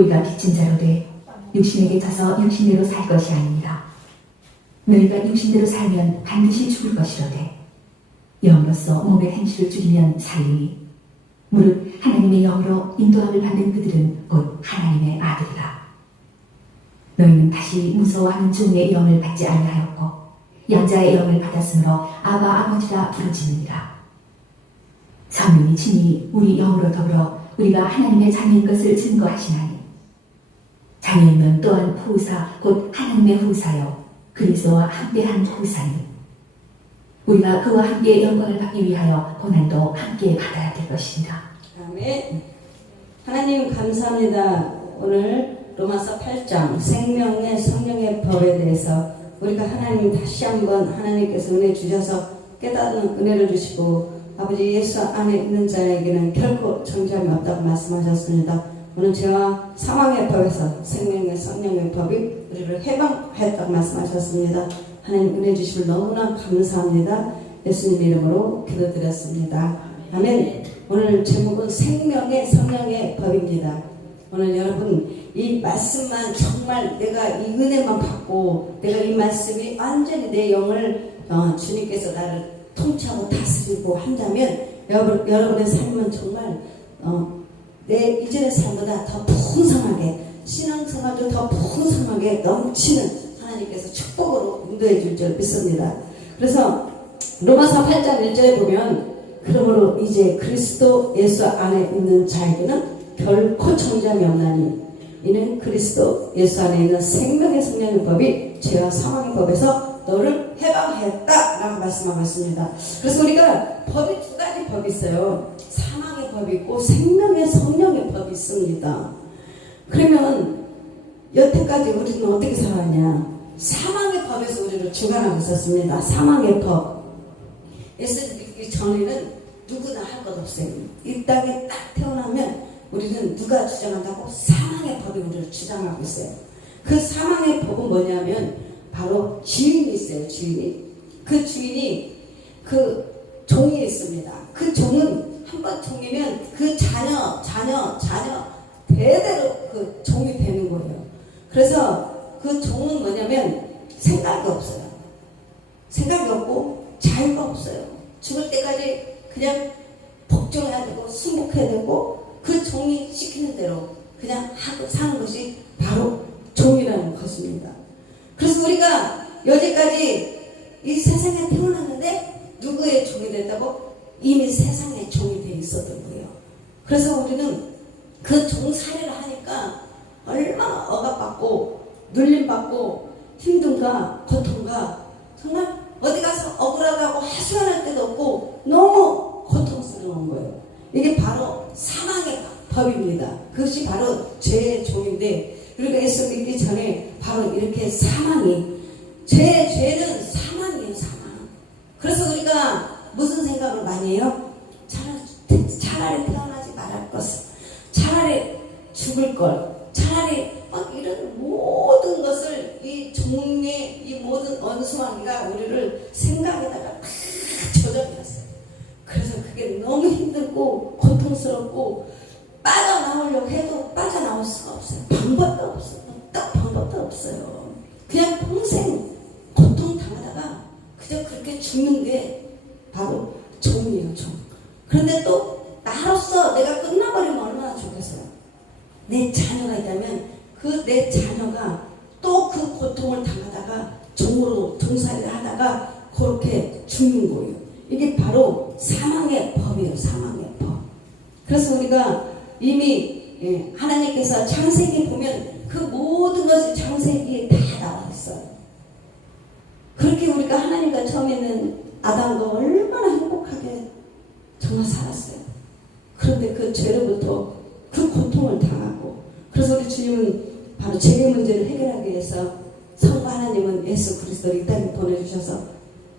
우리가 빚진 자로 돼 육신에게 져서 육신대로 살 것이 아닙니다. 너희가 육신대로 살면 반드시 죽을 것이로되 영으로서 몸의 행실을 죽이면 살리니 무릇 하나님의 영으로 인도함을 받는 그들은 곧 하나님의 아들이라. 너희는 다시 무서워하는 종의 영을 받지 아니하였고 양자의 영을 받았으므로 아바 아버지라 부르짖느니라. 성령이 친히 우리 영으로 더불어 우리가 하나님의 자녀인 것을 증거하시나니 자녀이면 또한 후사 곧 하나님의 후사요 그리스도와 함께한 후사니 우리가 그와 함께 영광을 받기 위하여 고난도 함께 받아야 될 것입니다. 아멘. 하나님 감사합니다. 오늘 로마서 8장 생명의 성령의 법에 대해서 우리가 하나님 다시 한번 하나님께서 은혜 주셔서 깨닫는 은혜를 주시고 아버지 예수 안에 있는 자에게는 결코 정죄함이 없다고 말씀하셨습니다. 오늘 죄와 사망의 법에서 생명의 성령의 법이 우리를 해방하였다고 말씀하셨습니다. 하나님 은혜 주심을 너무나 감사합니다. 예수님 이름으로 기도드렸습니다. 아멘. 오늘 제목은 생명의 성령의 법입니다. 오늘 여러분 이 말씀만 정말 내가 이 은혜만 받고 내가 이 말씀이 완전히 내 영을 주님께서 나를 통치하고 다스리고 한다면 여러분의 삶은 정말 내 이전의 삶보다 더 풍성하게 신앙생활도 더 풍성하게 넘치는 하나님께서 축복으로 인도해 줄 줄 믿습니다. 그래서 로마서 8장 1절에 보면 그러므로 이제 그리스도 예수 안에 있는 자에게는 결코 정죄함이 없나니 이는 그리스도 예수 안에 있는 생명의 성령의 법이 죄와 사망의 법에서 너를 해방했다 라고 말씀하고 있습니다. 그래서 우리가 법이 두 가지 법이 있어요. 사망의 법이 있고 생명의 성령의 법이 있습니다. 그러면 여태까지 우리는 어떻게 살았냐? 사망의 법에서 우리를 주관하고 있었습니다. 사망의 법. 예수 믿기 전에는 누구나 할 것 없어요. 이 땅에 딱 태어나면 우리는 누가 주장한다고? 사망의 법이 우리를 주장하고 있어요. 그 사망의 법은 뭐냐면 바로 주인이 있어요. 주인이. 그 주인이 그 종이 있습니다. 그 종은 한번 종이면 그 자녀 대대로 그 종이 되는 거예요. 그래서 그 종은 뭐냐면 생각이 없어요. 생각이 없고 자유가 없어요. 죽을 때까지 그냥 복종해야 되고 순복해야 되고 그 종이 시키는 대로 그냥 하고 사는 것이 바로 종이라는 것입니다. 그래서 우리가 여태까지 이 세상에 태어났는데 누구의 종이 됐다고? 이미 세상의 종이 돼 있었던 거예요. 그래서 우리는 그 종살이를 하니까 얼마나 억압받고 눌림받고 힘든가 고통가 정말 어디 가서 억울하다고 하소연할 때도 없고 너무 고통스러운 거예요. 이게 바로 사망의 법입니다. 그것이 바로 죄의 종인데 우리가 예수 믿기 전에 바로 이렇게 사망이 죄는 사망이에요. 사망. 그래서 우리가 무슨 생각을 많이 해요? 차라리 태어나지 말할 것을 차라리 죽을 걸 차라리 막 이런 모든 것을 이 종의 이 모든 언수왕이가 우리를 생각에다가 막 조정했어요. 그래서 그게 너무 힘들고 고통스럽고 빠져나오려고 해도 빠져나올 수가 없어요. 방법도 없어요. 딱 방법도 없어요. 그냥 평생 고통당하다가 그저 그렇게 죽는 게 바로 종이에요. 종. 그런데 또 나로서 내가 끝나버리면 얼마나 좋겠어요. 내 자녀가 있다면 그 내 자녀가 또 그 고통을 당하다가 종으로 종살이를 하다가 그렇게 죽는 거예요. 이게 바로 사망의 법이에요. 사망의 법. 그래서 우리가 이미 하나님께서 창세기 보면 그 모든 것이 창세기에 다 나와 있어요. 그렇게 우리가 하나님과 처음에는 아담과 얼마나 행복하게 정말 살았어요. 그런데 그 죄로부터 그 고통을 당하고 그래서 우리 주님은 바로 죄의 문제를 해결하기 위해서 성부 하나님은 예수 그리스도를 이 땅에 보내주셔서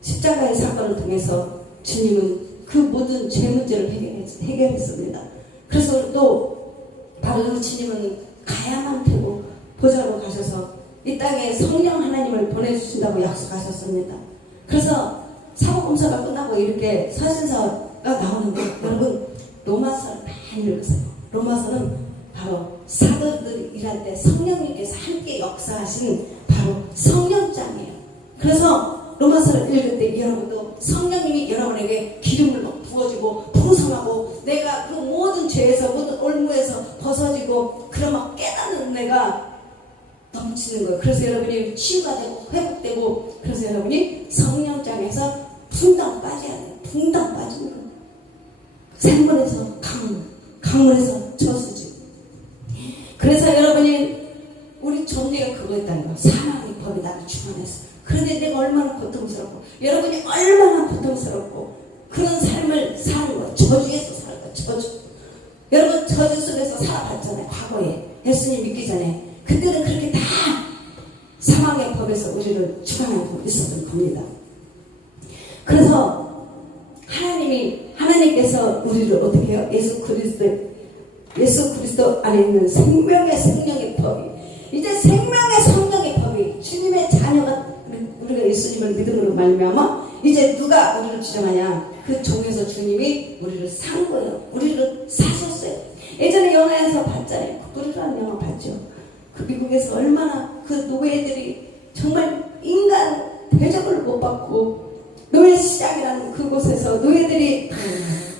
십자가의 사건을 통해서 주님은 그 모든 죄 문제를 해결했습니다. 그래서 또 바로 그 주님은 가야만 되고 보좌로 가셔서 이 땅에 성령 하나님을 보내주신다고 약속하셨습니다. 그래서 사복음서가 끝나고 이렇게 서신서가 나오는데 여러분 로마서를 많이 읽으세요. 로마서는 바로 사도들 일할 때 성령님께서 함께 역사하신 바로 성령장이에요. 그래서 로마서를 읽을 때 여러분도 성령님이 여러분에게 기름을 부어주고 풍성하고 내가 그 모든 죄에서 모든 올무에서 벗어지고 그런 막 깨닫는 은혜가 넘치는 거예요. 그래서 여러분이 치유가 되고 회복되고 그래서 여러분이 성령장에서 붕당 빠져야 돼요. 붕당 빠지는 거예요. 샘물에서 강물에서 저수지. 그래서 여러분이 우리 존재가 그거였다는 거예요. 사망의 법이 나를 주관했어. 그런데 내가 얼마나 고통스럽고 여러분이 얼마나 고통스럽고 그런 삶을 사는 거예요. 저주에서 사는 거예요. 저주. 여러분 저주 속에서 살아봤잖아요. 과거에 예수님 믿기 전에 그때는 그렇게 다 사망의 법에서 우리를 주관하고 있었던 겁니다. 그래서 하나님께서 우리를 어떻게 해요? 예수 그리스도 안에 있는 생명의 성령의 법이 이제 생명의 성령의 법이 주님의 자녀가 우리가 예수님을 믿음으로 말미암아 이제 누가 우리를 주장하냐? 그 종에서 주님이 우리를 산 거예요. 우리를 사셨어요. 예전에 영화에서 봤잖아요. 국도리라는 영화 봤죠. 그 미국에서 얼마나 그 노예들이 정말 인간 대접을 못 받고 노예 시장이라는 그곳에서 노예들이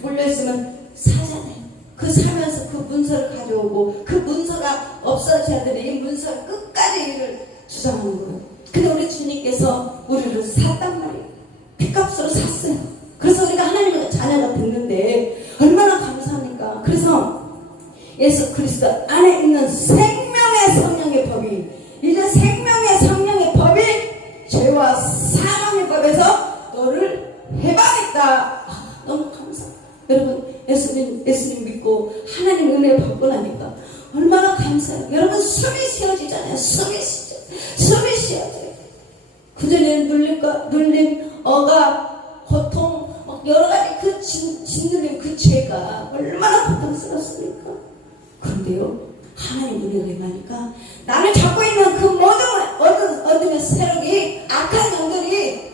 몰려있으면 사잖아요. 그 사면서 그 문서를 가져오고 그 문서가 없어져야 되는 이 문서를 끝까지 이를 주장하는 거예요. 근데 우리 주님께서 우리를 샀단 말이에요. 핏값으로 샀어요. 그래서 우리가 하나님의 자녀가 됐는데 얼마나 감사합니까? 그래서 예수 그리스도 안에 있는 생명의 성령의 법이 이제 생명의 성령의 법이 죄와 사망의 법에서 너를 해방했다. 너무 감사합니다. 여러분 예수님 믿고 하나님 은혜 받고 나니까 얼마나 감사해요. 여러분 숨이 쉬어지잖아요. 숨이 쉬어져요. 그전에 눌림, 억압, 고통 여러 가지 그 짓눌림 그 죄가 얼마나 고통스럽습니까? 그런데요 하나님 은혜가 임하니까 나를 잡고 있는 그 모든 어둠의 세력이 악한 영들이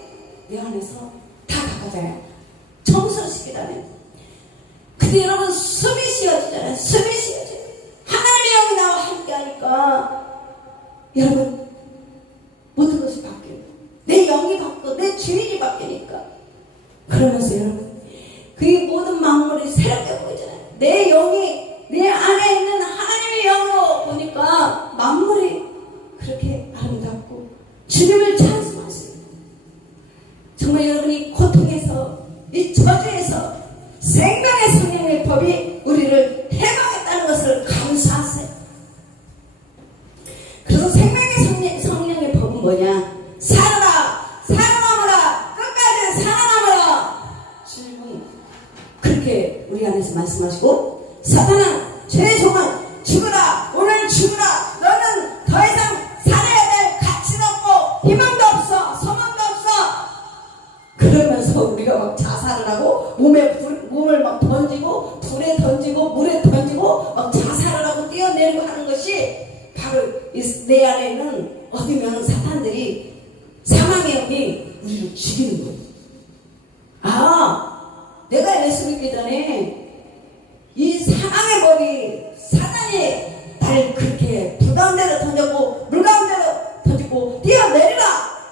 내 안에서 다 가까워져요. 청소를 시키다네. 근데 여러분 숨이 쉬어지잖아요. 숨이 쉬어져요. 하나님의 영이 나와 함께 하니까 여러분 모든 것이 바뀌어요. 내 영이 바뀌고 내 주인이 바뀌니까 그러면서 여러분 그 모든 만물이 새롭게 보이잖아요. 내 영이 내 안에 있는 하나님의 영으로 보니까 만물이 그렇게 아름답고 주님을 찬송하세요. 정말 여러분이 고통에서 이 저주에서 생명의 성령의 법이 우리를 해방했다는 것을 감사하세요. 그래서 생명의 성령의 법은 뭐냐? 살아남으라 끝까지 살아남으라 주님은 그렇게 우리 안에서 말씀하시고 사탄아 죄의 종은 죽으라 오늘 죽으라 너는 더 이상 살아야 될 가치도 없고 희망도 없어 소망도 없어 그러면서 우리가 막 자살을 하고 몸을 막 던지고 불에 던지고 물에 던지고 막 자살을 하고 뛰어내리고 하는 것이 바로 내 안에 있는 어디면 사탄들이 사망의 영이 우리를 죽이는 거예요. 내가 예수 믿기 전에 이 사망의 법이 사단이 나를 그렇게 불 가운데로 던졌고 물 가운데로 던지고 뛰어내리라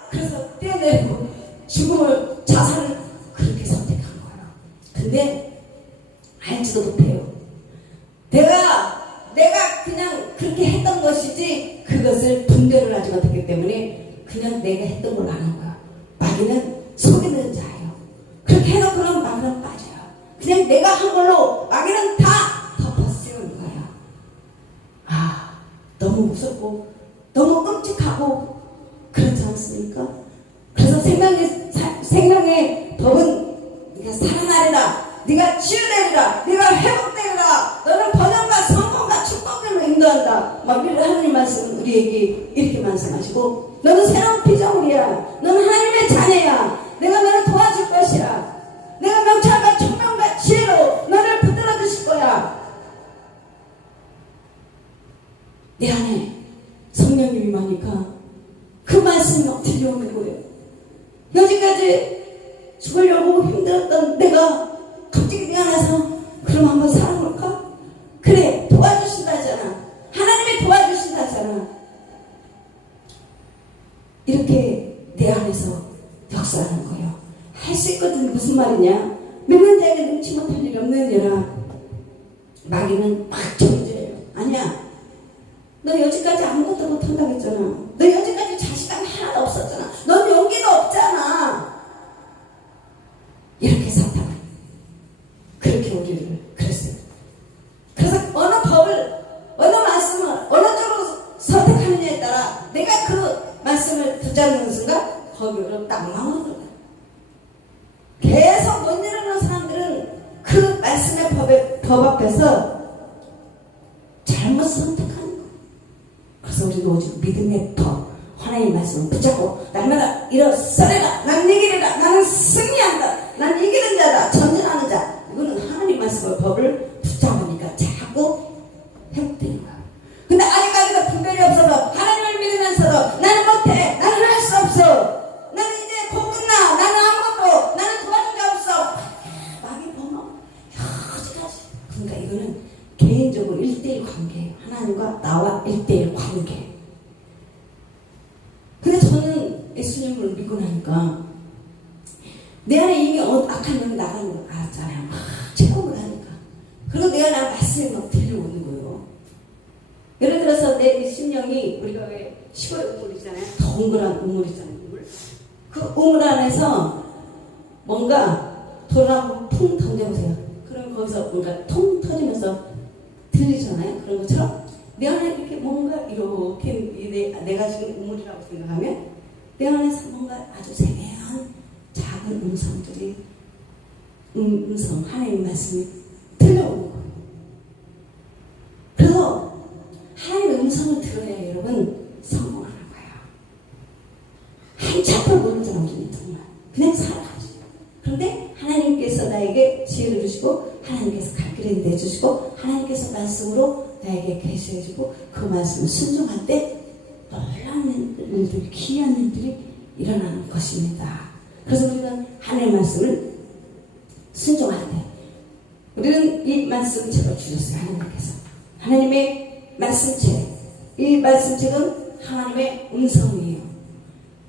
그래서 뛰어내리고 죽음을 자살을 그렇게 선택한 거예요. 근데 알지도 못해요. 내가 그냥 그렇게 했던 것이지 그것을 분별을 하지 못했기 때문에 그냥 내가 했던 걸 아는 거야. 마귀는 속이는 자예요. 그렇게 해놓고는 마귀는 빠져요. 그냥 내가 한 걸로 마귀는 다 덮어씌우는 거야. 너무 무섭고 너무 끔찍하고 그렇지 않습니까? 그래서 생명의 법은 네가 살아나리라 네가 치유되리라 네가 회복되리라 너는 번영과 성공과 축복으로 인도한다. 막 이런 하나님 말씀 우리에게 이렇게 말씀하시고 너는 새로운 피조물이야. 너는 하나님의 자녀야. 내가 너를 도와줄 것이야. 내가 명철과 총명과 지혜로 너를 붙들어 주실 거야. 내 안에 성령님이 많으니까 그 말씀이 막 들려오는 거예요. 여지까지 죽으려고 힘들었던 내가 갑자기 내 안에서 그럼 한번 살아볼까? 그래 도와주신다잖아. 이렇게 내 안에서 역사하는 거예요. 할 수 있거든. 무슨 말이냐? 믿는 자에게 능치 못할 일이 없느니라. 마귀는 막 저주해요. 아니야. 너 여지까지 아무것도 못한다고 했잖아. 너 여지까지 자신감이 하나도 없었잖아. 넌 용기도 없잖아. 이렇게 사탄은 그렇게 우리를 그랬어요. 그래서 어느 법을, 어느 말씀을 어느 쪽으로 선택하느냐에 따라 내가 그 말씀을 붙잡는 순간 거기로 딱 망하는 거야. 계속 못 일어나는 사람들은 그 말씀의 법 앞에서 잘못 선택하는 거야. 그래서 우리는 오직 믿음의 법, 하나님의 말씀을 붙잡고 날마다 일어서래라. 나는 이기리라. 나는 승리한다. 나는 이기는 자다. 전진하는 자. 이거는 하나님 말씀의 법을 붙잡으니까 자꾸 회복되는 거야. 근데 아직까지도 분별이 없어서 하나님을 믿으면서도 나는 못해. 나는 할 수 없어. 나는 이제 곧 끝나. 나는 아무것도. 나는 도와줄 자 없어. 마귀 보면 여기까지. 그러니까 이거는 개인적으로 1대1 관계예요. 하나님과 나와 1대1 관계. 근데 저는 예수님을 믿고 나니까 내 안에 이미 악한 영이 나가는 걸 알았잖아요. 막 체험을 하니까. 그리고 내 안에 말씀이 막 들려오는 거예요. 예를 들어서 내 심령이, 우리가 왜 시골에 우물 있잖아요. 동그란 우물 있잖아요. 그 우물 안에서 뭔가 돌을 한번 풍 던져보세요. 그럼 거기서 뭔가 통 터지면서 들리잖아요. 그런 것처럼 내 안에 이렇게 뭔가 이렇게 내가 지금 우물이라고 생각하면 내 안에서 뭔가 아주 세밀한 작은 음성들이 음성 하나님의 말씀이 들려오는 거예요. 그래서 하나님의 음성을 들어야 여러분 성공하는 거예요. 한참도 모르는 사람들이 정말 그냥 살아가지. 그런데 하나님께서 나에게 지혜를 주시고 하나님께서 갈 길을 내주시고 하나님께서 말씀으로 나에게 계시해주고 그 말씀을 순종할 때 놀라운 일들이, 기이한 일들이 일어나는 것입니다. 그래서 우리는 하나님의 말씀을 순종할 때 우리는 이 말씀책을 주셨어요. 하나님께서 하나님의 말씀책, 이 말씀책은 하나님의 음성이에요.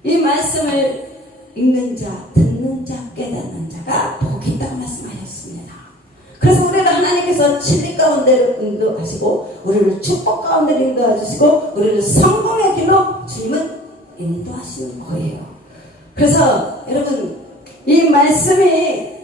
이 말씀을 읽는 자, 듣는 자, 깨닫는 자가 복이 있다고 말씀하셨습니다. 그래서 우리를 하나님께서 진리 가운데로 인도하시고 우리를 축복 가운데로 인도하시고 우리를 성공의 길로 주님은 인도하시는 거예요. 그래서 여러분 이 말씀이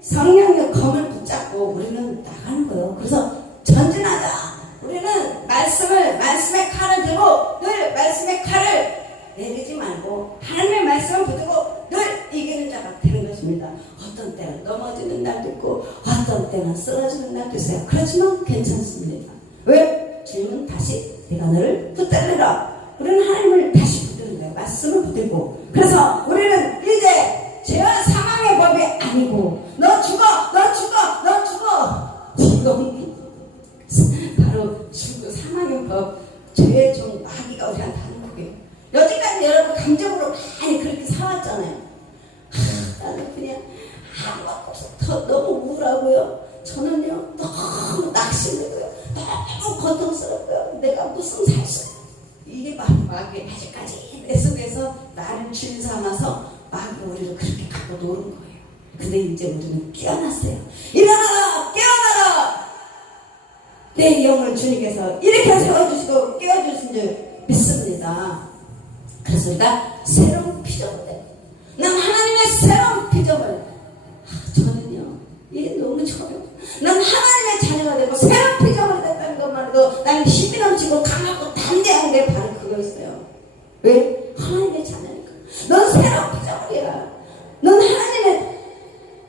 성령의 검을 붙잡고 우리는 나가는 거예요. 그래서 전진하자. 우리는 말씀의 칼을 들고 늘 말씀의 칼을 내리지 말고 하나님의 말씀을 붙들고 늘 이기는 자가 되는 것입니다. 어떤 때는 넘어지는 날도 있고 어떤 때는 쓰러지는 날도 있어요. 그렇지만 괜찮습니다. 왜? 주님은 다시 내가 너를 붙들리라. 우리는 하나님을 다시 붙드는 거예요. 말씀을 붙들고. 그래서 우리는 이제 죄와 사망의 법이 아니고 너 죽어. 지금 바로 죽고 사망의 법, 죄의 종 마귀가 우리한테 하는 거예요. 여지까지 여러분 감정으로 많이 그렇게 살았잖아요. 나는 그냥 아무것도 없어. 너무 우울하고요. 저는요 너무 낙심되고요. 너무 고통스럽고요. 내가 무슨 살 수 이게 바로 마귀의 아직까지 내 속에서 나를 주인 삼아서 마귀가 우리를 그렇게 갖고 노는 거예요. 근데 이제 우리는 깨어났어요. 일어나라! 깨어나라! 내 영을 주님께서 이렇게 세워주시고 깨워주신 줄 믿습니다. 그래서 우리가 새로운 피조물 돼. 난 하나님의 새로운 피조물. 저는요 이게 너무 좋아요. 난 하나님의 자녀가 되고 새로운 피조물이 됐다는 것만으로도 나는 힘이 넘치고 강하고 담대한 게 바로 그거였어요. 왜? 하나님의 자녀니까. 넌 새로운 피조물이야. 넌 하나님의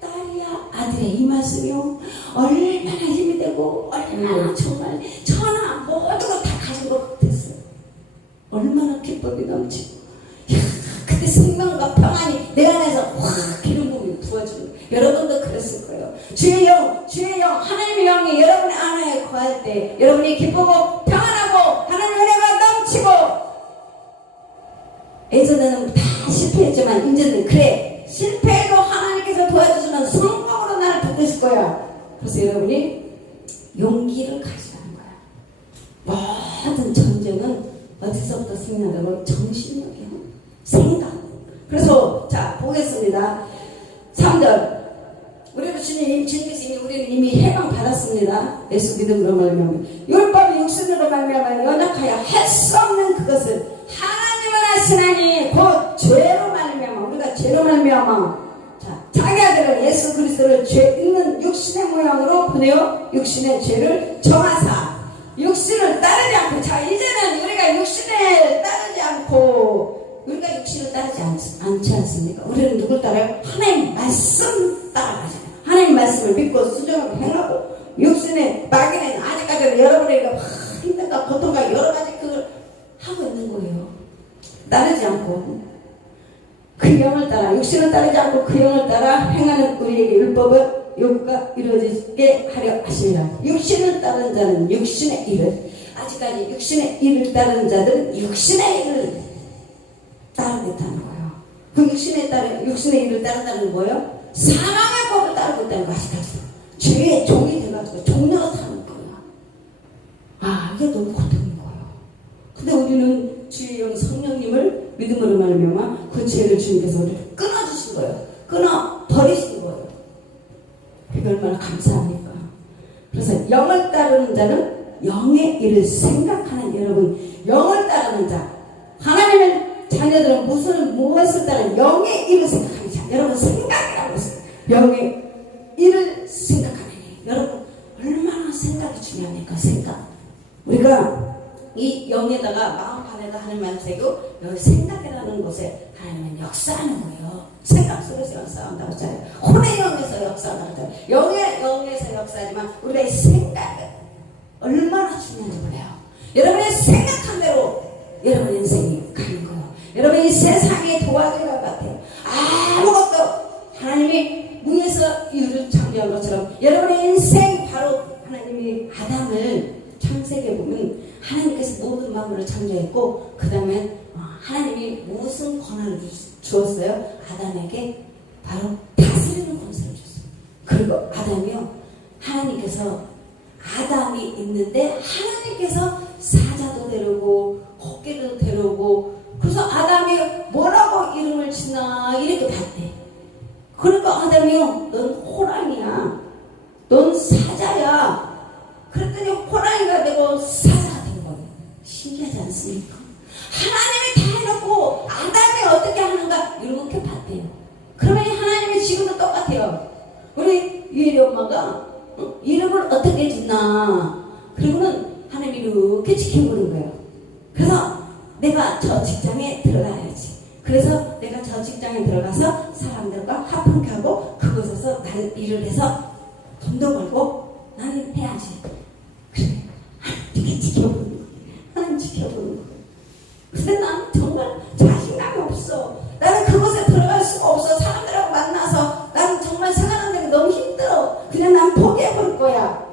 딸이야, 아들의 이 말씀이요. 얼마나 힘이 되고 얼마나 정말 천하 모두가 다 가진 것 같았어요. 얼마나 기쁨이 넘치고 그때 생명과 평안이 내 안에서 확 기름 부음이 부어지는 거예요. 여러분도 그랬을 거예요. 주의 영, 하나님의 영이 여러분의 안에 거할 때 여러분이 기쁘고 평안하고 하나님의 은혜가 넘치고 예전에는 다 실패했지만 이제는 그래 실패해도 하나님께서 도와주시면 성공으로 나를 붙드실 거야. 그래서 여러분이 용기를 가지라는 거야. 모든 전쟁은 어디서부터 승리한다고? 정신력이야. 생각. 그래서 자 보겠습니다. 3절. 우리는 주님께서 이미 우리는 이미 해방 받았습니다. 예수 믿음으로 말미암아 율법이 육신으로 말미암아 연약하여 할 수 없는 그것을 하나님은 하시나니 곧 죄로 말미암아 우리가 죄로 말미암아 자기 아들을 예수 그리스도를 죄 있는 육신의 모양으로 보내어 육신의 죄를 정하사 육신을 따르지 않고 자 이제는 우리가 육신을 따르지 않고 우리가 육신을 따르지 않지 않습니까? 우리는 누굴 따라요? 하나님 말씀 따라가잖아요. 하나님 말씀을 믿고 수정하고 행하고 육신의 마귀는 아직까지 여러분에게 힘든가 고통과 여러 가지 그걸 하고 있는 거예요. 따르지 않고 그 영을 따라 육신을 따르지 않고 그 영을 따라 행하는 우리에게 율법을 요구가 이루어지게 하려 하시니라. 육신을 따르는 자는 육신의 일을 아직까지 육신의 일을 따르는 자들은 육신의 일을 따르겠다는 거예요. 그 육신의 일을 따른다는 건 뭐예요? 사망의 법을 따르고 있다는 거 아직까지도 죄의 종이 돼가지고 종로로 사는 거예요. 아 이게 너무 고통인 거예요. 근데 우리는 주의 영 성령님을 믿음으로 말미암아 그 죄를 주님께서 우리를 끊어주신 거예요. 끊어 버리신 거예요. 그게 얼마나 감사합니까? 그래서 영을 따르는 자는 영의 일을 생각하는 여러분 영을 따르는 자 하나님의 자녀들은 무엇을 따르는 영의 일을 생각하는 자 여러분 생각이라고 했어요. 영의 일을 생각하는 일 여러분 얼마나 생각이 중요합니까? 생각 우리가 이 영에다가 마음판에다 하는 말세고 여기 생각이라는 곳에 하나님은 역사하는 거예요. 생각 속에서 역사한다고 했잖아요. 혼의 영에서 역사한다고 했잖아요. 영의 영에서 역사하지만 우리가 이 생각을 얼마나 중요한지 몰라요. 여러분의 생각한 대로 여러분 인생이 가는 거예요. 여러분 이 세상에 도와줄 것 같아요. 아무것도 하나님이 무에서 이유를 창조한 것처럼 여러분의 인생이 바로 하나님이 아담을 창세기에 보면 하나님께서 모든 만물을 창조했고 그 다음에 하나님이 무슨 권한을 주었어요? 아담에게 바로 다스리는 권세를 줬어요. 그리고 아담이요 하나님께서 아담이 있는데 하나님께서 사자도 데려오고 코끼리도 데려오고 그래서 아담이 뭐라고 이름을 지나 이렇게 봤대. 그러니까 아담이요 넌 호랑이야 넌 사자야 그랬더니 호랑이가 되고 사자가 된 거예요. 신기하지 않습니까? 하나님이 다 해놓고 아담이 어떻게 하는가 이렇게 봤대요. 그러면 하나님이 지금도 똑같아요. 우리 유일이 엄마가 이름을 어떻게 짓나 그리고는 하나님이 이렇게 지켜보는 거예요. 그래서 내가 저 직장에 들어가야지. 그래서 내가 저 직장에 들어가서 사람들과 화평하고 그곳에서 나는 일을 해서 돈도 벌고 나는 해야지. 그래 하나님 지켜보는 거예요. 하나님 지켜보는 거예요. 근데 난 정말 자신감이 없어. 나는 그곳에 들어갈 수가 없어. 사람들하고 만나서 나는 정말 생활하는 게 너무 힘들어. 그냥 난 포기해버릴 거야.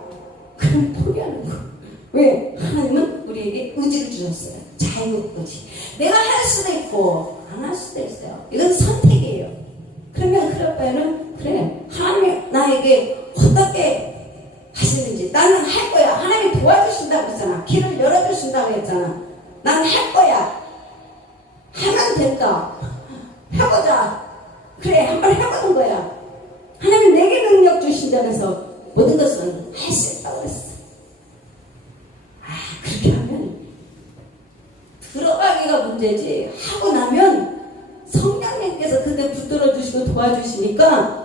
그럼 포기하는 거. 왜? 하나님은 우리에게 의지를 주셨어요. 자유의지. 내가 할 수도 있고 안 할 수도 있어요. 이건 선택이에요. 그러면 그럴 바에는 그래 하나님이 나에게 어떻게 하시는지 나는 할 거야. 하나님이 도와주신다고 했잖아. 길을 열어주신다고 했잖아. 난 할 거야. 하면 된다. 해보자. 그래 한번 해보는 거야. 하나님 내게 능력 주신다면서 모든 것은 할 수 있다고 했어. 그렇게 하면 들어가기가 문제지 하고 나면 성령님께서 그때 붙들어 주시고 도와주시니까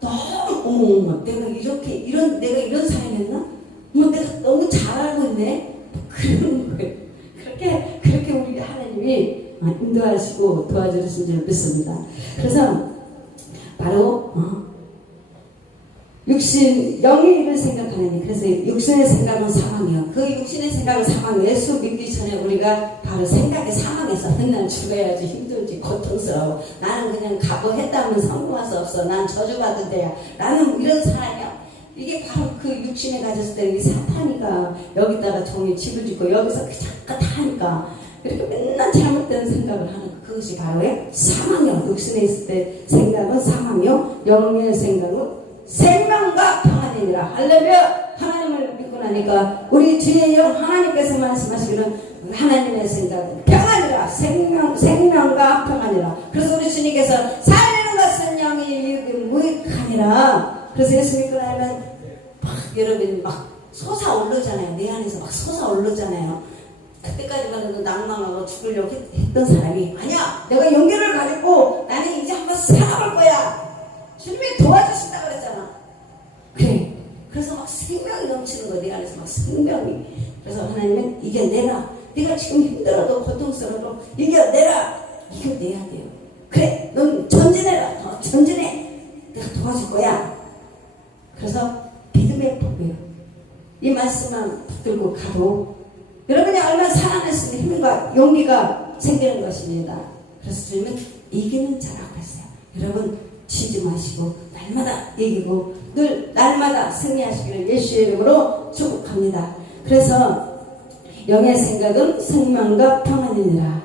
너무 내가 내가 이런 사람이었나? 내가 너무 잘 알고 있네. 그러는 거예요. 그렇게 우리 하나님이 인도하시고 도와주신 줄 믿습니다. 그래서 바로 영의 일을 생각하느니 그래서 육신의 생각은 사망이요. 그 육신의 생각은 사망. 예수 믿기 전에 우리가 바로 생각의 사망에서 맨날 죽어야지 힘들지 고통스러워. 나는 그냥 각오했다면 성공할 수 없어. 난 저주받은 데야. 나는 이런 사람이야. 이게 바로 그 육신에 가졌을 때 사탄이가 여기다가 종이 집을 짓고 여기서 잠깐 타니까 이렇게 맨날 잘못된 생각을 하는 거. 그것이 바로 사망이요. 육신에 있을 때 생각은 사망이요. 영의 생각은 생명과 평안이니라. 할렐루야. 하나님을 믿고 나니까 우리 주의 영 하나님께서 말씀하시기는 하나님의 생각은 평안이라 생명과 평안이라. 그래서 우리 주님께서 살리는 것은 영이 무익하니라. 그래서 예수 믿고 나면 막 여러분이 막 솟아오르잖아요. 내 안에서 막 솟아오르잖아요. 그때까지만 해도 낭망하고 죽으려고 했던 사람이 아니야, 내가 용기를 가지고 나는 이제 한번 살아볼 거야. 주님이 도와주신다 그랬잖아. 그래. 그래서 막 생명이 넘치는 거야. 내 안에서 막 생명이. 그래서 하나님은 이겨내라. 네가 지금 힘들어도 고통스러워도 이겨내라. 이겨내야 돼요. 그래, 넌 전진해라. 더 전진해. 내가 도와줄 거야. 그래서 믿음의 법이에요. 이 말씀만 붙들고 가도 여러분이 얼마나 살아냈으면 힘과 용기가 생기는 것입니다. 그래서 주님은 이기는 자라고 했어요. 여러분 지지 마시고 날마다 이기고 늘 날마다 승리하시기를 예수의 이름으로 축복합니다. 그래서 영의 생각은 생명과 평안이니라.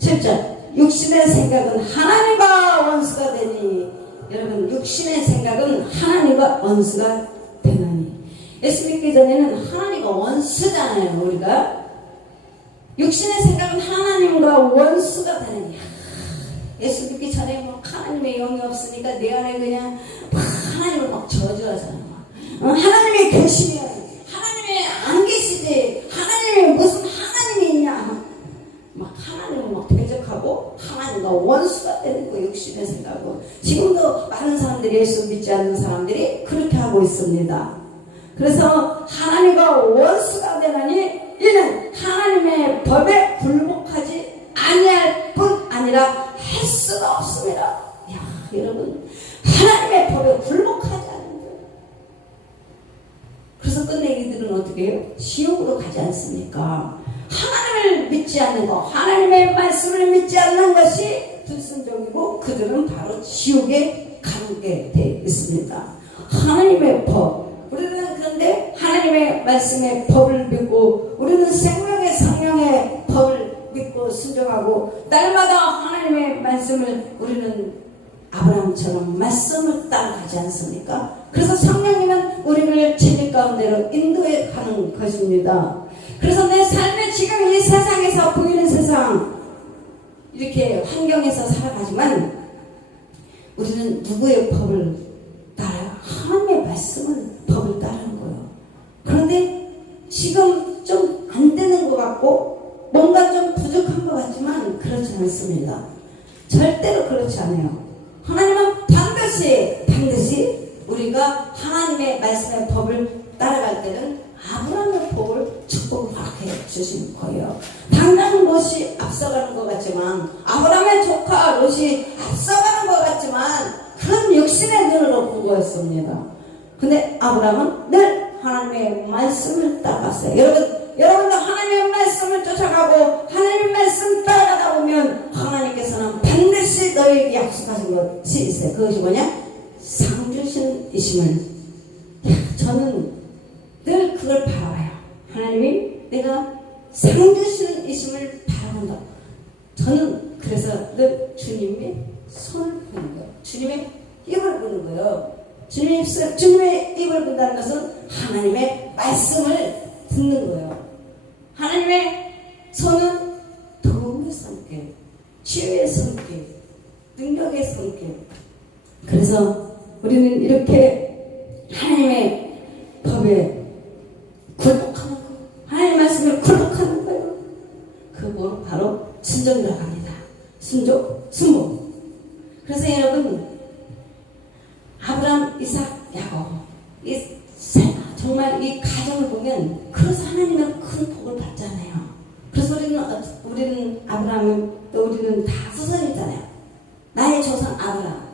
7절 육신의 생각은 하나님과 원수가 되니. 여러분 육신의 생각은 하나님과 원수가 되나니. 예수 믿기 전에는 하나님과 원수잖아요. 우리가 육신의 생각은 하나님과 원수가 되느냐. 예수 믿기 전에 뭐 하나님의 영이 없으니까 내 안에 그냥 하나님을 막 저주하잖아. 하나님이 계시면 하나님이 안 계시지. 하나님이 무슨 하나님이 있냐. 막 하나님을 막 대적하고 하나님과 원수가 되는 거예요. 육신의 생각은. 지금도 많은 사람들이 예수 믿지 않는 사람들이 그렇게 하고 있습니다. 그래서 하나님과 원수가 되나니 이는 하나님의 법에 굴복하지 아니할 뿐 아니라 할 수가 없습니다. 야, 여러분 하나님의 법에 굴복하지 않는 거예요. 그래서 끝내 이들은 어떻게 해요? 지옥으로 가지 않습니까? 하나님을 믿지 않는 것, 하나님의 말씀을 믿지 않는 것이 불순종이고 그들은 바로 지옥에 가게 되어 있습니다. 하나님의 법, 우리는 그런데 하나님의 말씀의 법을 믿고 우리는 생명의 성령의 법을 믿고 순종하고 날마다 하나님의 말씀을 우리는 아브라함처럼 말씀을 따라가지 않습니까? 그래서 성령님은 우리를 진리 가운데로 인도해 가는 것입니다. 그래서 내 삶에 지금 이 세상에서 보이는 세상 이렇게 환경에서 살아가지만 우리는 누구의 법을 따라요? 하나님의 말씀을 법을 따르는 거예요. 그런데 지금 좀 안 되는 것 같고 뭔가 좀 부족한 것 같지만 그렇지 않습니다. 절대로 그렇지 않아요. 하나님은 반드시 우리가 하나님의 말씀의 법을 따라갈 때는 아브라함의 법을 축복을 허락해 주신 거예요. 당장 롯이 앞서가는 것 같지만 아브라함의 조카 롯이 앞서가는 것 같지만 그런 육신의 눈으로 보고 있습니다. 근데 아브라함은 늘 하나님의 말씀을 따라갔어요. 여러분도 하나님의 말씀을 쫓아가고 하나님의 말씀 따라가다 보면 하나님께서는 반드시 너에게 약속하신 것이 있어요. 그것이 뭐냐? 상 주신이심을. 저는 늘 그걸 바라봐요. 하나님이 내가 상 주신이심을 바라본다. 저는 그래서 늘 주님의 손을 보는 거예요. 주님의 입을 보는 거예요. 주님의 입을 본다는 것은 하나님의 말씀을 듣는 거예요. 하나님의 손은 도움의 손길, 치유의 손길, 능력의 손길. 그래서 우리는 이렇게 하나님의 법에 굴복하는 거, 하나님의 말씀을 굴복하는 거예요. 그거 바로 순종이라고 합니다. 순종. 그래서 여러분 아브라함, 이삭, 야곱 정말 이 가정을 보면 그래서 하나님은 큰 복을 받잖아요. 그래서 우리는 아브라함은 또 우리는 다 후손이잖아요. 나의 조상 아브라함.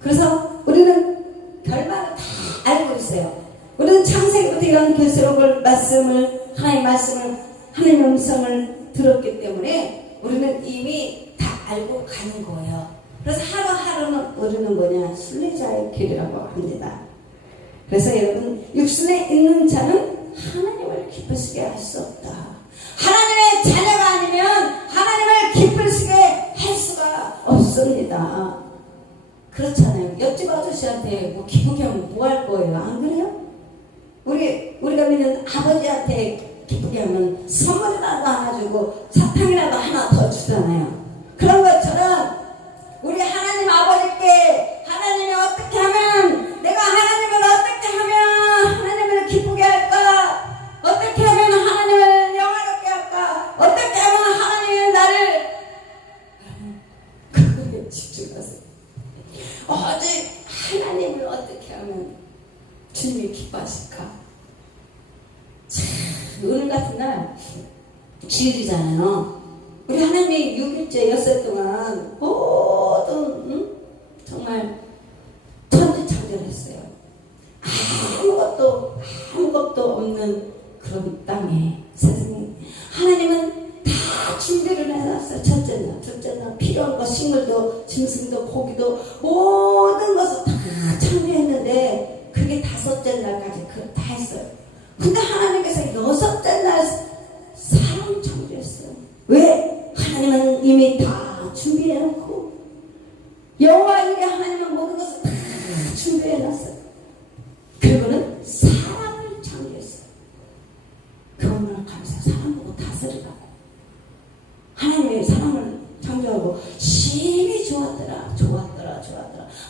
그래서 우리는 결말을 다 알고 있어요. 우리는 창세기부터 이런 계시록을 하나님의 말씀을 하나님의 음성을 들었기 때문에 우리는 이미 다 알고 가는 거예요. 그래서 하루하루는 우리는 뭐냐? 순례자의 길이라고 합니다. 그래서 여러분 육신에 있는 자는 하나님을 기쁘시게 할 수 없다. 하나님의 자녀가 아니면 하나님을 기쁘시게 할 수가 없습니다. 그렇잖아요. 옆집 아저씨한테 뭐 기쁘게 하면 뭐 할 거예요? 안 그래요? 우리가 믿는 아버지한테 기쁘게 하면 선물이라도 하나 주고 사탕이라도 하나 더 주잖아요. 그런 것처럼 우리 하나님 아버지께 하나님이 어떻게 하면 내가 하나님을 어떻게 하면 하나님을 기쁘게 할까? 어떻게 하면 하나님을 영화롭게 할까? 어떻게 하면 하나님이 나를 그거에 집중하세요. 오직 하나님을 어떻게 하면 주님이 기뻐하실까? 참, 오늘 같은 날 주일이잖아요. 우리 하나님이 6일째 엿새 동안 모든 정말 천지창조했어요. 아무것도 없는 그런 땅에 세상에 하나님은 다 준비를 해놨어요. 첫째 날, 둘째 날 필요한 것, 식물도, 짐승도, 고기도 모든 것을 다 창조했는데 그게 다섯째 날까지 다 했어요. 근데 하나님께서 여섯째 날 사람 창조했어요. 왜? 하나님은 이미 다 준비해놓고 여호와 이래 하나님은 모든 것을 다 준비해놨어요. 그리고는 사람을 창조했어요. 그 얼마나 감사해요. 사람 보고 다스리라고. 하나님의 사람을 창조하고 심히 좋았더라.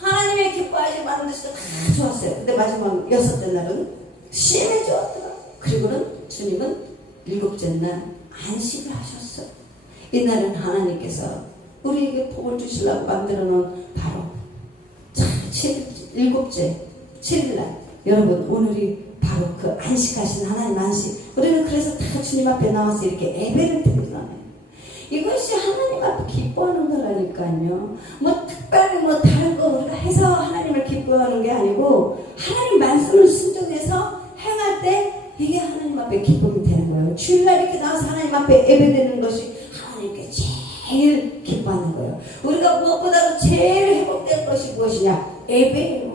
하나님의 기뻐하시고 만드시고 다 좋았어요. 근데 마지막 여섯째 날은 심히 좋았더라. 그리고는 주님은 일곱째 날 안식을 하셨어요. 이날은 하나님께서 우리에게 복을 주시려고 만들어 놓은 바로 일곱째 7일날 여러분 오늘이 바로 그 안식하신 하나님 안식. 우리는 그래서 다 주님 앞에 나와서 이렇게 예배를 드리잖아요. 이것이 하나님 앞에 기뻐하는 거라니까요. 뭐 특별히 뭐 다른 거 우리가 해서 하나님을 기뻐하는 게 아니고 하나님 말씀을 순종해서 행할 때 이게 하나님 앞에 기쁨이 되는 거예요. 주일날 이렇게 나와서 하나님 앞에 예배드리는 것이 하나님께 제일 기뻐하는 거예요. 우리가 무엇보다도 제일 회복될 것이 무엇이냐? 예배예요.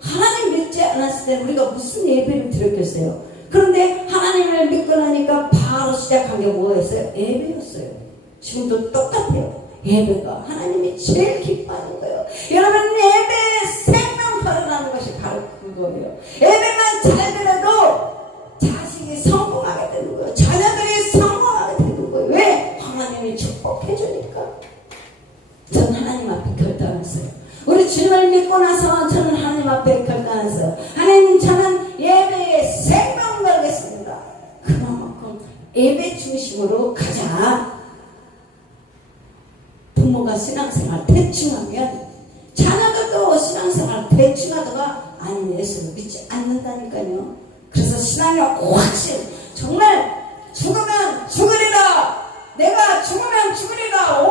하나님 믿지 않았을 때 우리가 무슨 예배를 드렸겠어요? 그런데 하나님을 믿고 나니까 바로 시작한 게 뭐였어요? 예배였어요. 지금도 똑같아요. 예배가 하나님이 제일 기뻐하는 거예요. 여러분 예배의 생명파라는 것이 바로 그거예요. 예배만 잘 드려도 자식이 성공하게 되는 거예요. 자녀들이 성공하게 되는 거예요. 왜? 하나님이 축복해 주니까. 전 하나님 앞에 결단했어요. 우리 주님을 믿고 나서 저는 하나님 앞에 결단했어요. 하나님 저는 예배에 생명 걸겠습니다. 그만큼 예배 중심으로 가자. 부모가 신앙생활 대충 하면 자녀들도 신앙생활 대충 하다가 아니 예수를 믿지 않는다니까요. 그래서 신앙이 확신 정말 죽으면 죽으리라. 내가 죽으면 죽으리라.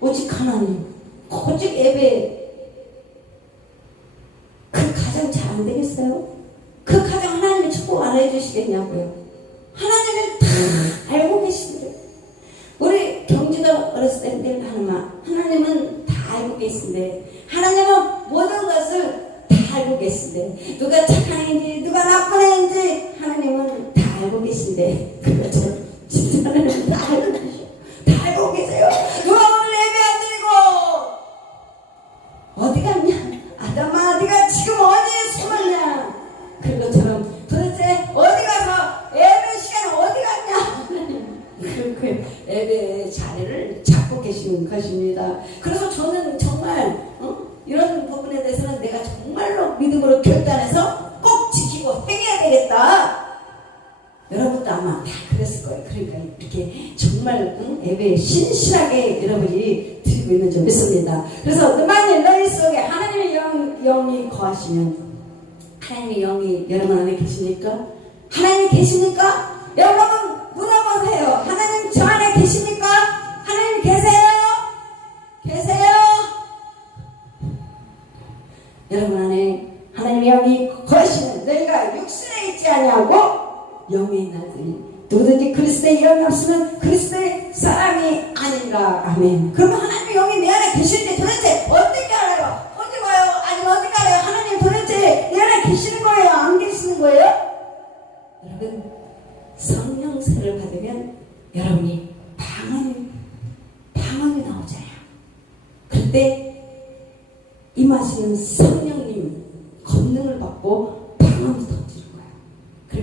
오직 하나님 오직 예배. 그 가정 잘 안 되겠어요? 그 가정 하나님이 축복 안 해주시겠냐고요. 하나님은 다 알고 계십니다. 우리 경주도 어렸을 때 늘 하는 말, 하나님은 다 알고 계신데 하나님은 모든 것을 다 알고 계신데 누가 착한 애인지 누가 나쁜 애인지 하나님은 다 알고 계신데 그것처럼 진짜 하나님은 다 알고 계셔. 다 알고 계세요. 누가 오늘 예배 안 드리고 어디 갔냐? 아담아 네가 지금 어디에 숨었냐? 그것처럼 도대체 어디 가서 예배 시간 어디 갔냐? 그 예배의 자리를 잡고 계시는 것입니다. 그래서 저는 정말 이런 부분에 대해서는 내가 정말로 믿음으로 결단해서 꼭 지키고 행해야 되겠다. 여러분도 아마 다 그랬을 거예요. 그러니까 이렇게 정말 예배에 신실하게 여러분이 드리고 있는 줄 믿습니다. 그래서 만일 너희 속에 하나님의 영이 거하시면 하나님의 영이 여러분 안에 계십니까? 하나님이 계십니까? 여러분 물어보세요. 하나님 저 안에 계십니까? 하나님 계세요? 계세요? 여러분 안에 하나님의 영이 거하시면 너희가 육신에 있지 아니하고 영에 있나니 누구든지 그리스도의 영이 없으면 그리스도의 사람이 아니라. 아멘. 그러면 하나님의 영이 내 안에 계시는데 도대체 어떻게 알아요? 어디 가요? 아니면 어디 가요? 하나님 도대체 내 안에 계시는 거예요? 안 계시는 거예요? 여러분 성령세를 받으면 여러분이 방언이 나오잖아요. 그때 임하시는 성령님 권능을 받고 방언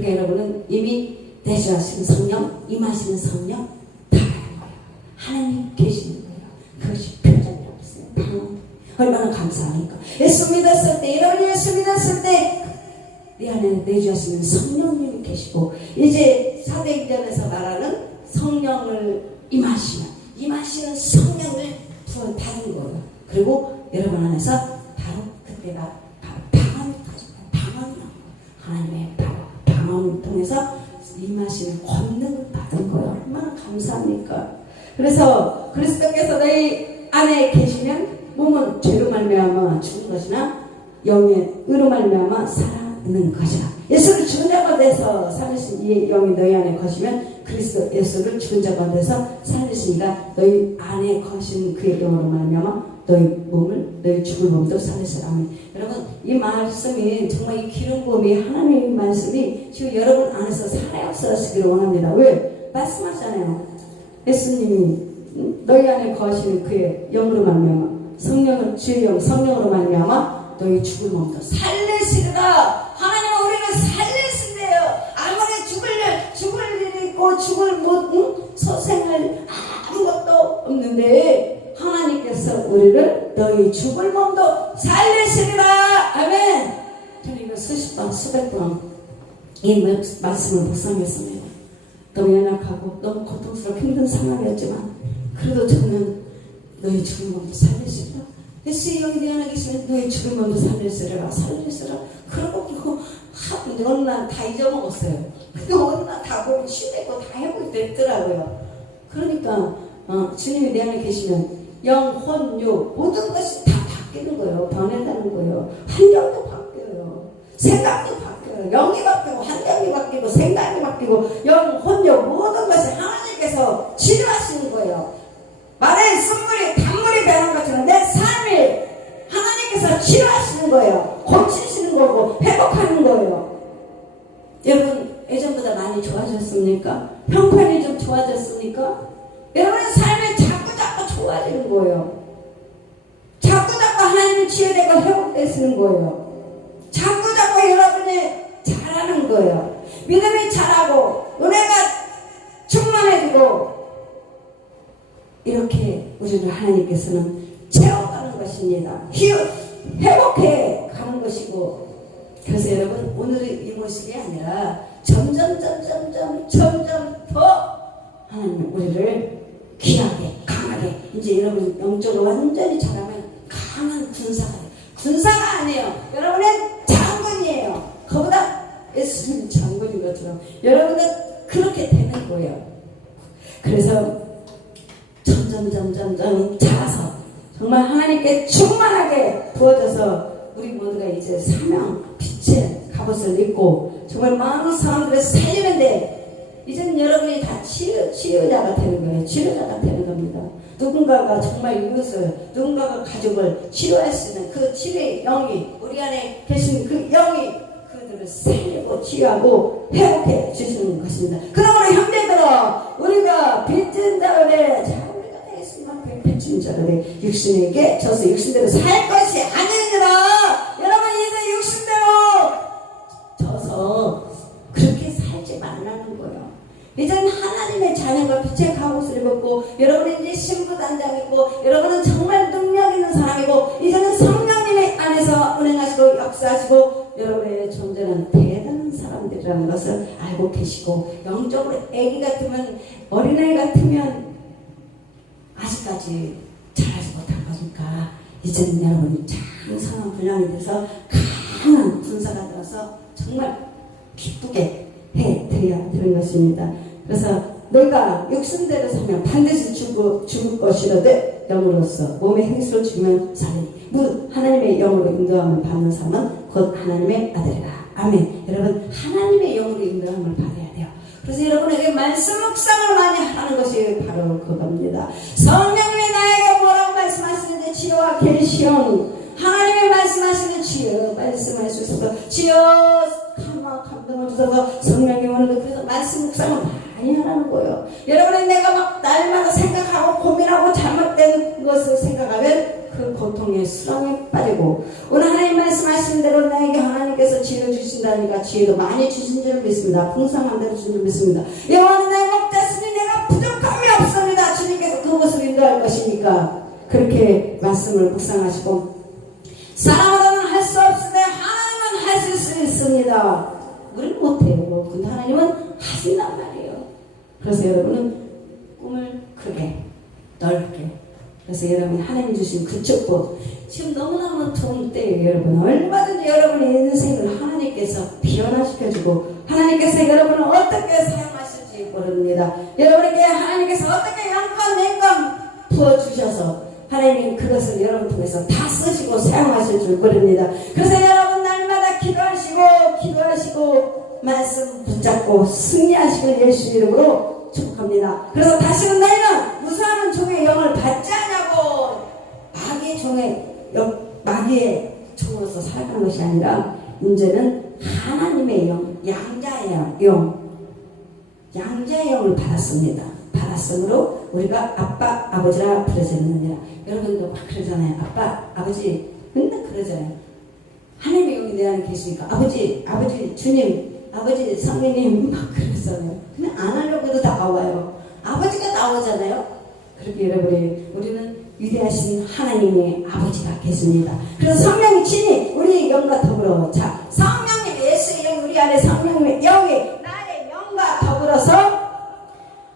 그러니까 여러분은 이미 내주하시는 성령, 임하시는 성령 다 아는 거예요. 하나님 계시는 거예요. 그것이 표정이라고 했어요. 방언. 얼마나 감사합니까? 예수 믿었을 때, 여러분이 예수 믿었을 때 내 안에 내주하시는 성령님이 계시고, 이제 사도행전에서 말하는 성령을 임하시는 성령을 받은 거예요. 그리고 여러분 안에서 바로 그때가 방언이 터져요. 방언이 나와요. 하나님의 바로 방언을 통해서 임하시는 권능을 받은 거예요. 얼마나 감사합니까? 그래서 그리스도께서 너희 안에 계시면 몸은 죄로 말미암아 죽은 것이나 영의 의로 말미암아 살아있는 것이라. 예수를 죽은 자 가운데서 살리신 이 영이 너희 안에 거시면 그리스도 예수를 죽은 자 가운데서 살리시니까 너희 안에 거신 그의 영으로 말미암아 너희 몸을, 너희 죽을 몸도 살리시라. 아멘. 여러분, 이 말씀이 정말 이 기름 부음이 하나님의 말씀이 지금 여러분 안에서 살아있으시기를 원합니다. 왜? 말씀하잖아요. 예수님이 너희 안에 거하시는 그의 영으로 말미암아 성령을 주의 영 성령으로 말미암아 너희 죽을 몸도 살리시리라. 하나님은 우리를 살리신대요. 아무리 죽을 일이 있고 죽을 못 소생할 아무것도 없는데 하나님께서 우리를 너희 죽을 몸도 살리시리라. 아멘. 저는 이거 수십 번 수백 번 이 말씀을 묵상했습니다. 너무 연약하고 너무 고통스럽고 힘든 상황이었지만 그래도 저는 너희 죽은 몸도 살리시라. 예수의 영이 내 안에 계시면 너희 죽은 몸도 살리시라. 그러고 어느 날 다 잊어먹었어요. 근데 어느 날 다 보고 쉬냈고 다 해보게 됐더라고요. 그러니까 주님이 내 안에 계시면 영, 혼, 육 모든 것이 다 바뀌는 거예요. 변해가는 거예요. 환경도 바뀌어요. 생각도 바뀌어요. 영이 바뀌고 환경이 바뀌고 생각이 바뀌고 영, 혼, 육 모든 것이 하나님께서 치료하시는 거예요. 말에 쓴물이 단물이 변한 것처럼 내 삶이 하나님께서 치료하시는 거예요. 고치시는 거고 회복하는 거예요. 여러분 예전보다 많이 좋아졌습니까? 형편이 좀 좋아졌습니까? 여러분의 삶이 자꾸 좋아지는 거예요. 자꾸 하나님이 치유되고 회복되시는 거예요. 자꾸 여러분이 잘하는 거예요. 믿음이 자라고 은혜가 충만해지고 이렇게 우리를 하나님께서는 채워가는 것입니다. 회복해 가는 것이고, 그래서 여러분 오늘의 이 모습이 아니라 점점 더 하나님 우리를 귀하게 강하게 이제 여러분 영적으로 완전히 자라면 강한 군사가 아니에요. 여러분은 장군이에요. 그보다 예수님 장군인 것처럼 여러분은 그렇게 되는 거예요. 그래서 점점 자라서 정말 하나님께 충만하게 부어져서 우리 모두가 이제 사명, 빛의 갑옷을 입고 정말 많은 사람들을 살리는데 이제는 여러분이 다 치유자가 되는 거예요. 치료자가 되는 겁니다. 누군가가 정말 이것을 누군가가 가족을 치료할 수 있는 그 치료의 영이 우리 안에 계신 그 영이 그들을 살리고 치유하고 회복해 주시는 것입니다. 그러므로 형제들아 우리가 빚진 자들의 빚진 자들의 육신에게 져서 육신대로 살 것이 아니니라. 여러분 이제 육신대로 져서 그렇게 살지 말라는 거예요. 이제는 하나님의 자녀가 빛의 갑옷을 입었고 여러분은 이제 신부단장이고 여러분은 정말 능력 있는 사람이고 이제는 성령님의 안에서 운행하시고 역사하시고 여러분의 존재는 대단한 사람들이라는 것을 알고 계시고 영적으로 애기 같으면 어린아이 같으면 아직까지 잘하지 못한 거니까 이제는 여러분이 장성한 분량이 돼서 강한 군사가 되어서 정말 기쁘게 해드려야 되는 것입니다. 그래서 너희가 육신대로 살면 반드시 죽을 것이라되 영으로서 몸의 행실로 죽으면 살리니 하나님의 영으로 인도함을 받는 사람은 곧 하나님의 아들이라. 아멘. 여러분 하나님의 영으로 인도함을 받아야 돼요. 그래서 여러분에게 말씀 묵상을 많이 하라는 것이 바로 그겁니다. 성령님이 나에게 뭐라고 말씀하시는데 치유와 계시형 하나님이 말씀하시는 치유 말씀할 수 있어서 치유 감동을 주셔서 성령님 오늘도 그래서 말씀 묵상을 많이 하라는 거예요. 여러분이 내가 막 날마다 생각하고 고민하고 잘못된 것을 생각하면 그 고통의 수렁에 빠지고 오늘 하나님 말씀하시는 대로 나에게 하나님께서 치유 주신 주신다니까 지혜도 많이 주신 줄 믿습니다. 풍성한 대로 주신 줄 믿습니다. 여호와는 나의 목자시니 내가 부족함이 없습니다. 주님께서 그것을 인도할 것이니까 그렇게 말씀을 묵상하시고 사람으로는 할 수 없으되 하나님은 하실 수 있습니다. 우리는 못해요. 근데 하나님은 하신단 말이에요. 그래서 여러분은 꿈을 크게 넓게 그래서 여러분이 하나님 주신 그 축복 지금 너무너무 좋은 때예요. 여러분 얼마든지 여러분의 인생을 하나님께서 변화시켜주고 하나님께서 여러분을 어떻게 사용하실지 모릅니다. 여러분에게 하나님께서 어떻게 영광 냉광 부어주셔서 하나님이 그것을 여러분 통해서 다 쓰시고 사용하실 줄 모릅니다. 그래서 여러분 날마다 기도하시고 말씀 붙잡고 승리하시고 예수 이름으로 축복합니다. 그래서 다시는 너희는 무수하는 종의 영을 받지 않냐고 마귀의 종으로서 살아가는 것이 아니라 이제는 하나님의 영, 양자의 영을 받았습니다. 받았으므로 우리가 아빠, 아버지라 부르짖느니라. 여러분도 막 그러잖아요. 아빠, 아버지 맨날 그러잖아요. 하나님의 영이 내 안에 계시니까 아버지, 주님, 아버지, 성령님 막 그러잖아요. 근데 안 하려고 해도 다 나와요. 아버지가 나오잖아요. 그렇게 여러분이 우리는 위대하신 하나님의 아버지가 계십니다. 그래서 성령이 친히 우리 영과 더불어 자 성령님 예수의 영이 우리 안에 성령님의 영이 나의 영과 더불어서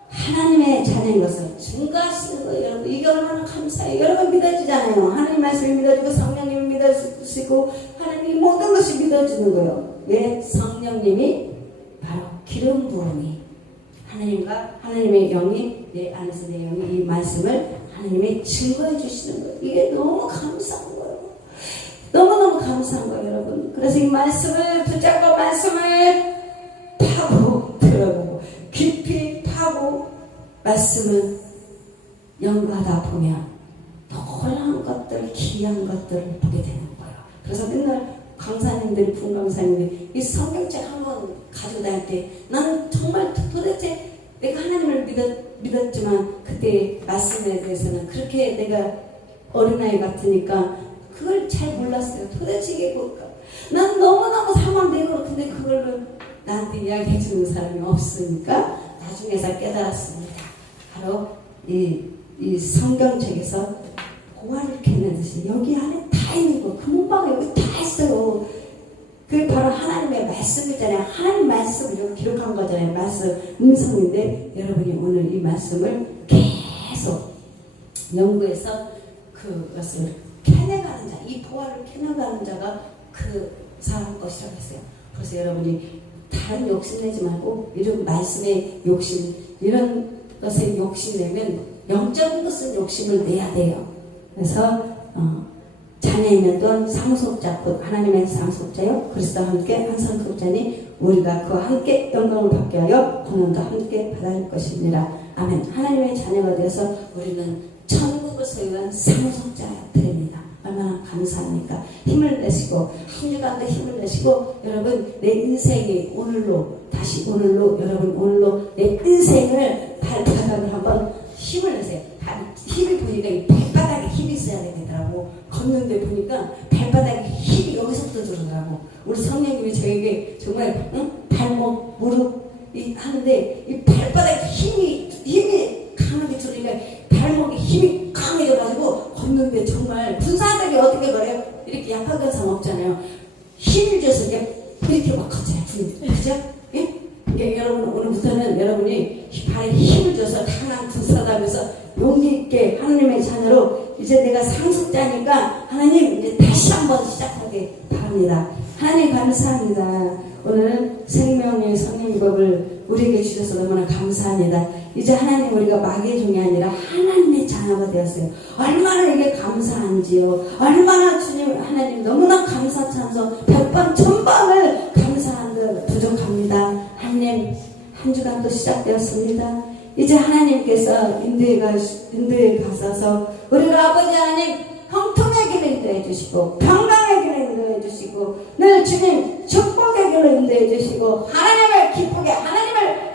하나님의 자녀인 것을 증거하시는 거예요. 여러분 이게 얼마나 감사해요. 여러분 믿어지잖아요. 하나님 말씀이 믿어지고 성령님이 믿어지고 하나님이 모든 것이 믿어지는 거예요. 왜? 성령님이 바로 기름 부음이 하나님의 영이 내 안에서 내 영이 이 말씀을 하나님이 증거해 주시는 거예요. 이게 너무 감사한 거예요. 너무너무 감사한 거예요, 여러분. 그래서 이 말씀을 붙잡고 말씀을 파고 들어가고 깊이 파고 말씀을 연구하다 보면 놀라운 것들, 기이한 것들을 보게 되는 거예요. 그래서 맨날 강사님들이, 분강사님들이 이 성경책 한번 가지고 다닐 때 나는 정말 도대체 내가 하나님을 믿었지만 그때 말씀에 대해서는 그렇게 내가 어린아이 같으니까 그걸 잘 몰랐어요. 도대체 이게 뭘까? 난 너무너무 상황되고 근데 그걸로 나한테 이야기해 주는 사람이 없으니까 나중에서 깨달았습니다. 바로 이 성경책에서 공화를 캐내듯이 여기 안에 다 있는 거, 그 문방에 여기 다 있어요. 그게 바로 하나님의 말씀이잖아요. 하나님 말씀을 여기 기록한 거잖아요. 말씀, 음성인데 여러분이 오늘 이 말씀을 계속 연구해서 그것을 캐내가는 자, 이 보화를 캐내가는 자가 그 사람 것이라고 했어요. 그래서 여러분이 다른 욕심내지 말고 이런 말씀의 욕심, 이런 것에 욕심내면 영적인 것은 욕심을 내야 돼요. 그래서 자녀이면 또한 상속자, 곧 하나님의 상속자요 그리스도와 함께 한 상속자니 우리가 그와 함께 영광을 받게 하여 공연도 함께 받을 것입니다. 아멘. 하나님의 자녀가 되어서 우리는 천국을 소유한 상속자들입니다. 얼마나 감사합니까? 힘을 내시고 한 주간도 힘을 내시고 여러분 내 인생이 오늘로 여러분 오늘로 내 인생을 발바닥을 한번 힘을 내세요. 힘이 보니까 이 발바닥에 힘이 있어야 되더라고. 걷는데 보니까 발바닥에 힘이 여기서부터 들어오더라고. 우리 성령님이 저에게 정말 발목, 무릎 하는데 이 발바닥에 힘이 강하게 들어오니까 발목에 힘이 강해져가지고 걷는데 정말 군사들이 어떻게 그래요? 이렇게 약한 근상 없잖아요. 힘을 줘서 이렇게 막 걷잖아요. 그죠? 예? 여러분 오늘부터는 여러분이 발에 힘을 줘서 강한 군사다면서 용기 있게 하나님의 자녀로 이제 내가 상속자니까 하나님 이제 다시 한번 시작하게 바랍니다. 하나님 감사합니다. 오늘 생명의 성령법을 우리에게 주셔서 너무나 감사합니다. 이제 하나님 우리가 마귀의 종이 아니라 하나님의 자녀가 되었어요. 얼마나 이게 감사한지요. 얼마나 주님 하나님 너무나 감사 찬송 100번 1000번을 감사한 듯 부족합니다. 하나님 한 주간도 시작되었습니다. 이제 하나님께서 인도에 가셔서 우리 아버지 하나님 형통의 길을 인도해 주시고 평강의 길을 인도해 주시고 늘 주님 축복의 길을 인도해 주시고 하나님을 기쁘게 하나님을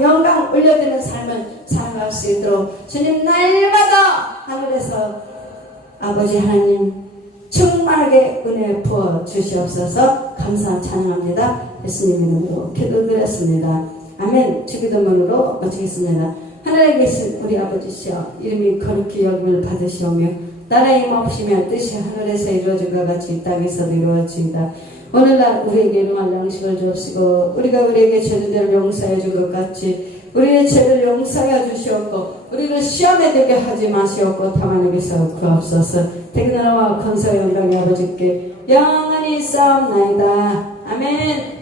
영광 올려드리는 삶을 살아갈 수 있도록 주님 날마다 하늘에서 아버지 하나님 충만하게 은혜 부어 주시옵소서. 감사 찬양합니다. 예수님 이름으로 기도드렸습니다. 아멘. 주기도문으로 마치겠습니다. 하늘에 계신 우리 아버지시여, 이름이 거룩히 여김을 받으시오며 나라의 임하옵시며 뜻이 하늘에서 이루어진 것 같이 이 땅에서도 이루어지이다. 오늘날 우리에게 일용할 양식을 주옵시고 우리가 우리에게 죄를 용서해 준 것 같이 우리의 죄를 용서해 주시옵고 우리를 시험에 들게 하지 마시옵고 다만 여기서 구하옵소서. 대기 나라와 권세와 영광의 아버지께 영원히 싸움나이다. 아멘.